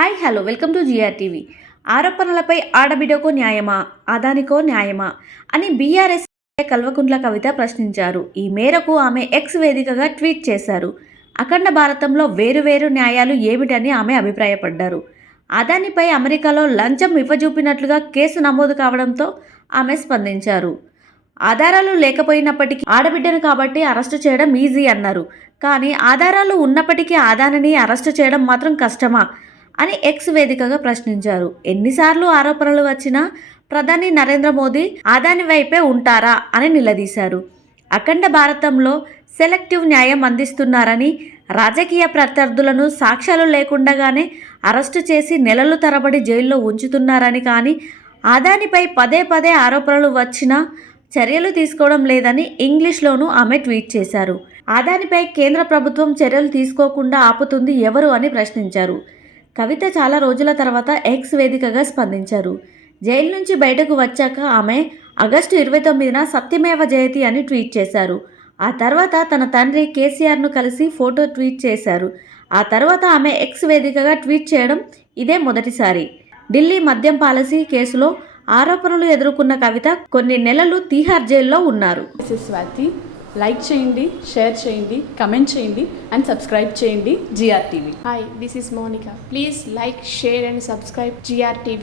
Hi hello welcome to GR TV. ఆరోపణలపై ఆడబిడ్డకో న్యాయమా, అదానికో న్యాయమా అని బీఆర్ఎస్ కల్వకుంట్ల కవిత ప్రశ్నించారు. ఈ మేరకు ఆమె ఎక్స్ వేదికగా ట్వీట్ చేశారు. అఖండ భారతంలో వేరువేరు న్యాయాలు ఏమిటని ఆమె అభిప్రాయపడ్డారు. అదానిపై అమెరికాలో లంచం ఇవ్వజూపినట్లుగా కేసు నమోదు కావడంతో ఆమె స్పందించారు. ఆధారాలు లేకపోయినప్పటికీ ఆడబిడ్డను కాబట్టి అరెస్టు చేయడం ఈజీ అన్నారు. కానీ ఆధారాలు ఉన్నప్పటికీ అదానిని అరెస్టు చేయడం మాత్రం కష్టమా అని ఎక్స్ వేదికగా ప్రశ్నించారు. ఎన్నిసార్లు ఆరోపణలు వచ్చినా ప్రధాని నరేంద్ర మోదీ అదాని వైపే ఉంటారా అని నిలదీశారు. అఖండ భారతంలో సెలెక్టివ్ న్యాయం అందిస్తున్నారని, రాజకీయ ప్రత్యర్థులను సాక్ష్యాలు లేకుండానే అరెస్టు చేసి నెలలు తరబడి జైల్లో ఉంచుతున్నారని, కానీ అదానిపై పదే పదే ఆరోపణలు వచ్చినా చర్యలు తీసుకోవడం లేదని ఇంగ్లీష్లోనూ ఆమె ట్వీట్ చేశారు. అదానిపై కేంద్ర ప్రభుత్వం చర్యలు తీసుకోకుండా ఆపుతుంది ఎవరు అని ప్రశ్నించారు. కవిత చాలా రోజుల తర్వాత ఎక్స్ వేదికగా స్పందించారు. జైలు నుంచి బయటకు వచ్చాక ఆమె ఆగస్టు 29న సత్యమేవ జయతి అని ట్వీట్ చేశారు. ఆ తర్వాత తన తండ్రి కేసీఆర్ను కలిసి ఫోటో ట్వీట్ చేశారు. ఆ తర్వాత ఆమె ఎక్స్ వేదికగా ట్వీట్ చేయడం ఇదే మొదటిసారి. ఢిల్లీ మద్యం పాలసీ కేసులో ఆరోపణలు ఎదుర్కొన్న కవిత కొన్ని నెలలు తీహార్ జైల్లో ఉన్నారు. స్వాతి, లైక్ చేయండి, షేర్ చేయండి, కమెంట్ చేయండి అండ్ సబ్స్క్రైబ్ చేయండి GR TV. Hi, this is Monica. Please like, share and subscribe GR TV.